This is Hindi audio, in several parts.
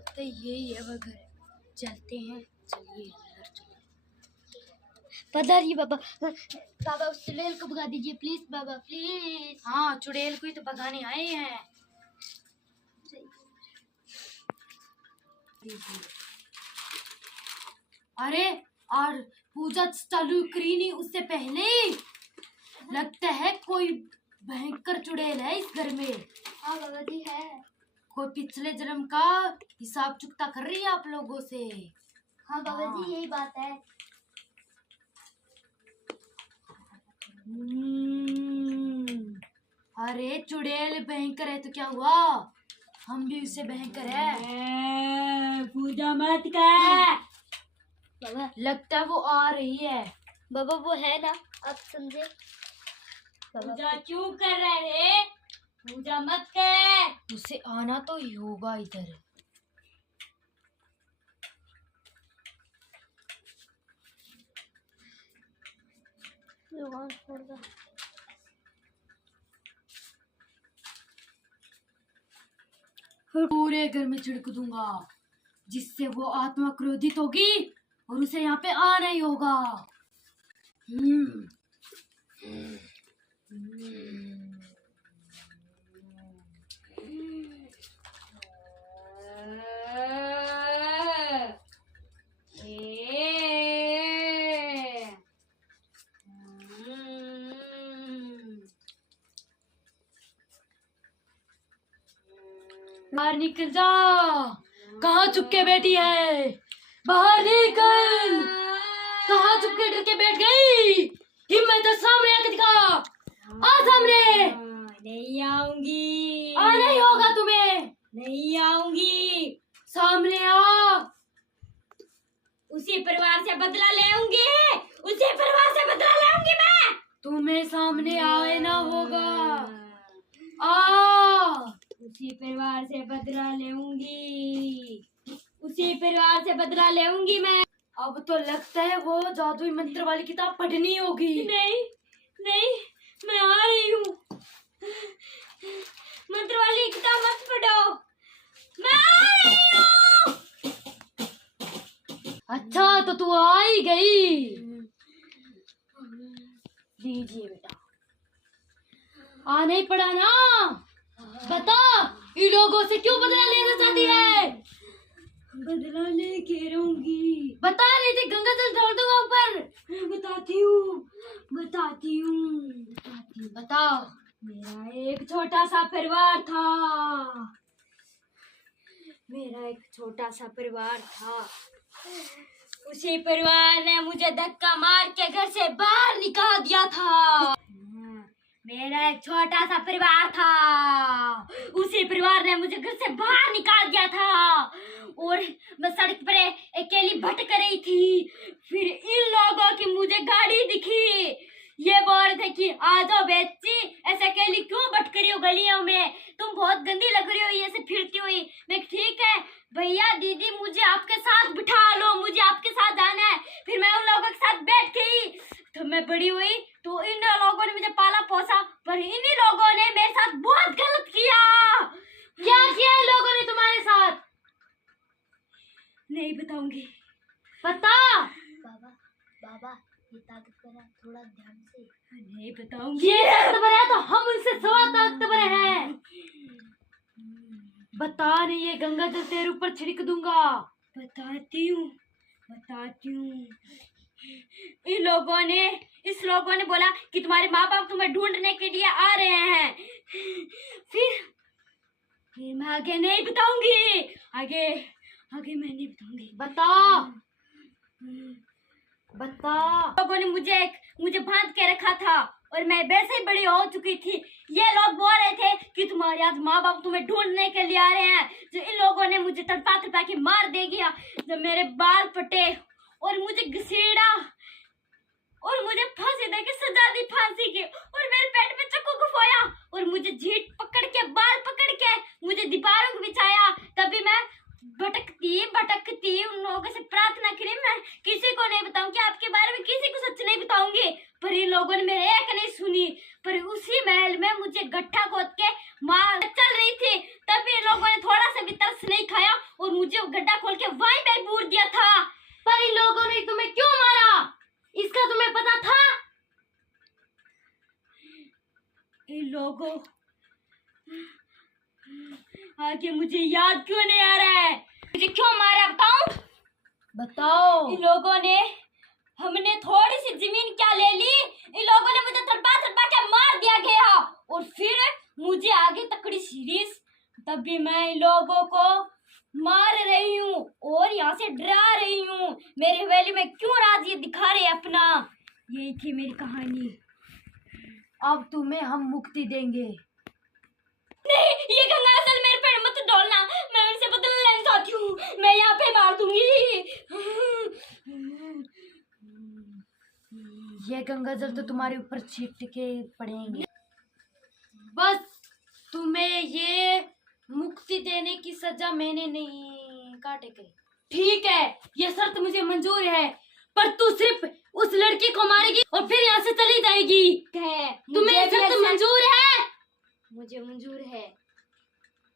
लगता है यही है वो घर। चलते हैं, चलिए अंदर चलिए। पधारिए बाबा। बाबा उस चुड़ैल को भगा दीजिए प्लीज बाबा, प्लीज। हाँ, चुड़ैल को ही तो भगाने आए हैं। अरे और पूजा चालू करी नहीं उससे पहले लगता है कोई भयंकर चुड़ैल है इस घर में। हाँ बाबा जी है। कोई पिछले जन्म का हिसाब चुकता कर रही है आप लोगों से। हाँ बाबा जी यही बात है। अरे चुड़ैल भयंकर है तो क्या हुआ, हम भी उससे भयंकर है। पूजा मत कर बाबा। लगता है वो आ रही है। बाबा, वो है ना, आप समझे। पूजा क्यों कर रहे रे? पूजा मत कर। उसे आना तो ही होगा इधर। पूरे घर में छिड़क दूंगा जिससे वो आत्मा क्रोधित होगी और उसे यहाँ पे आना ही होगा। बाहर निकल जा। कहाँ छुप के बैठी है? बाहर निकल। कहाँ छुप के डर के बैठ गई? हिम्मत तो सामने आके दिखा। आ सामने। नहीं आऊंगी। आ नहीं होगा तुम्हें। नहीं आऊंगी। सामने आ। उसी परिवार से बदला ले आऊंगी। उसी परिवार से बदला ले आऊंगी मैं। तुम्हें सामने आए ना होगा। आ। उसी परिवार से बदला लेऊंगी। उसी परिवार से बदला लेऊंगी मैं। अब तो लगता है वो जादुई मंत्र वाली किताब पढ़नी होगी। नहीं नहीं, मैं आ रही हूँ। मंत्र वाली किताब मत पढ़ो, मैं आ रही हूँ। अच्छा तो तू आ ही गई। लीजिए बेटा। आ नहीं पड़ा ना? बता इन लोगों से क्यों बदला लेना चाहती है? बदला लेके रहूंगी। बता रही थी गंगा जल डाल दूंगा ऊपर। बताती हूँ, बताती हूँ। बता। मेरा एक छोटा सा परिवार था। मेरा एक छोटा सा परिवार था। उसी परिवार ने मुझे धक्का मार के घर से बाहर निकाल दिया था। मेरा एक छोटा सा परिवार था। उसी परिवार ने मुझे घर से बाहर निकाल दिया था और मैं सड़क पर अकेली भटक रही थी। फिर इन लोगों की मुझे गाड़ी दिखी। ये बोल रहे थे कि आ जाओ बेची, ऐसे अकेली क्यों भटक रही हो गलियों में, तुम बहुत गंदी लग रही हो ऐसे फिरती हुई। मैं ठीक है भैया दीदी, मुझे आपके साथ बिठा लो, मुझे आपके साथ जाना है। फिर मैं उन लोगों के साथ बैठ गई। तो मैं बड़ी हुई तो इन लोगों ने मुझे पाला पोसा, पर इन्हीं लोगों ने मेरे साथ बहुत गलत किया। क्या किया इन लोगों ने तुम्हारे साथ? नहीं बताऊंगी। बता। बाबा बाबा, ये ताकतवर है, थोड़ा ध्यान से। नहीं बताऊंगी। ये ताकतवर है तो हम उनसे सवा ताकतवर हैं। बता नहीं, ये गंगा जल तेरे ऊपर छिड़क दूंगा। बताती हूँ, बताती हूँ। इस लोगों ने बोला कि तुम्हारे माँ बाप तुम्हें ढूंढने के लिए आ रहे हैं। फिर मैं आगे नहीं बताऊंगी। आगे मैं नहीं बताऊंगी। बता। बता। लोगों ने मुझे बांध के रखा था और मैं वैसे ही बड़ी हो चुकी थी। ये लोग बोल रहे थे कि तुम्हारे आज माँ बाप तुम्हें ढूंढने के लिए आ रहे हैं। जो इन लोगों ने मुझे तड़पा तड़पा के मार दे गया। जब मेरे बाल फटे और मुझे घसीड़ा और मुझे फांसी दे के सजा दी, फांसी की, और मेरे पेट में चाकू घुसाया और मुझे झीट पकड़ के बाल पकड़ के मुझे दीवारों को बिछाया। तभी मैं भटकती उन लोगों से प्रार्थना करी, मैं किसी को नहीं बताऊंगी, आपके बारे में किसी को सच नहीं बताऊंगी। पर इन लोगों ने मेरे एक नहीं सुनी। पर उसी महल में मुझे गट्ठा खोद के मार चल रही थी। तभी इन लोगों ने थोड़ा सा भी तरस नहीं खाया और मुझे इन लोगों आगे मुझे याद क्यों नहीं आ रहा है? मुझे क्यों मारा बताऊं? बताओ। इन लोगों ने, हमने थोड़ी सी जमीन क्या ले ली, इन लोगों ने मुझे तड़पा तड़पा के मार दिया गया और फिर मुझे आगे तकड़ी सीरीज, तब भी मैं इन लोगों को मार रही हूँ और यहाँ से डरा रही हूँ। मेरी हवेली में क्यों राज ये दिखा रहे अपना? यही थी मेरी कहानी। अब तुम्हें हम मुक्ति देंगे। नहीं, ये गंगा जल मेरे पे मत डोलना, मैं उनसे बदला लेना चाहती हूँ, मैं यहाँ पे मार दूंगी। ये गंगा जल तो तुम्हारे ऊपर छीट के पड़ेंगे। बस तुम्हें ये मुक्ति देने की सजा मैंने नहीं काटे गई। ठीक है, ये शर्त मुझे मंजूर है, पर तू सिर्फ उस लड़की को मारेगी और फिर यहाँ से चली जाएगी। तुम्हें ये शर्त मंजूर है? मुझे मंजूर है।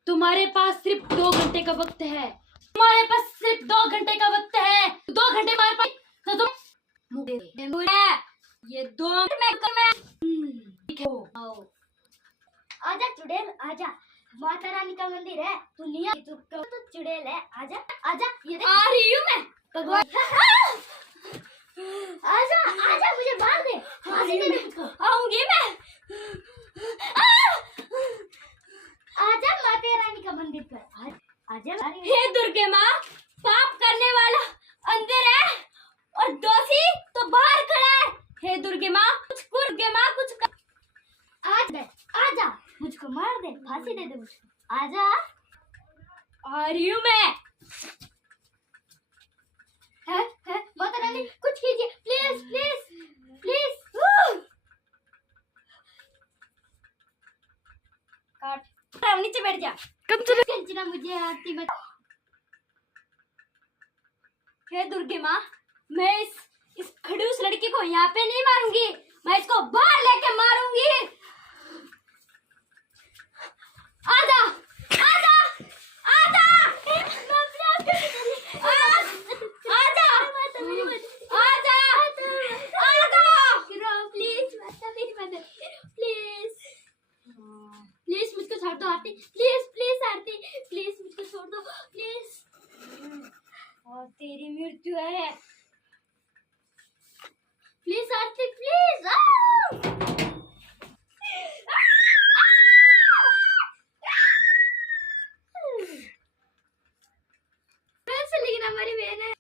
तुम्हारे पास सिर्फ 2 घंटे का वक्त है। तुम्हारे पास सिर्फ 2 घंटे का वक्त है। 2 घंटे हमारे पास तो तुम ये 2 मिनट में आओ। आजा चुड़ैल आजा, माता रानी का मंदिर है, तू नहीं आई तो चुड़ैल है, आजा आजा, ये देख आ रही हूँ मैं भगवान। आजा आजा, मुझे मार दे, फांसी दे मुझको, आऊंगी मैं। आजा माता रानी का मंदिर पर, आजा। हे दुर्गे माँ, पाप करने वाला अंदर है और दोषी तो बाहर खड़ा है। हे दुर्गे माँ, दुर्गे माँ कुछ कर। आजा, मुझको मार दे, फांसी दे दे मुझको, आजा। आ रही हूँ मैं। है माता रानी कुछ कीजिए, प्लीज प्लीज प्लीज। काट, नीचे बैठ जा। कंचना मुझे आरती बता। हे दुर्गे माँ, मैं इस खड़ूस लड़की को यहाँ पे नहीं मारूंगी, मैं इसको बाहर लेके मारूंगी। आजा आजा आजा, आजा आजा आजा, प्लीज माता मेरी मदद, प्लीज प्लीज मुझको छोड़ दो आरती, प्लीज प्लीज आरती, प्लीज मुझको छोड़ दो प्लीज। और तेरी मृत्यु है, प्लीज आरती प्लीज। लेकिन हमारी बहन है।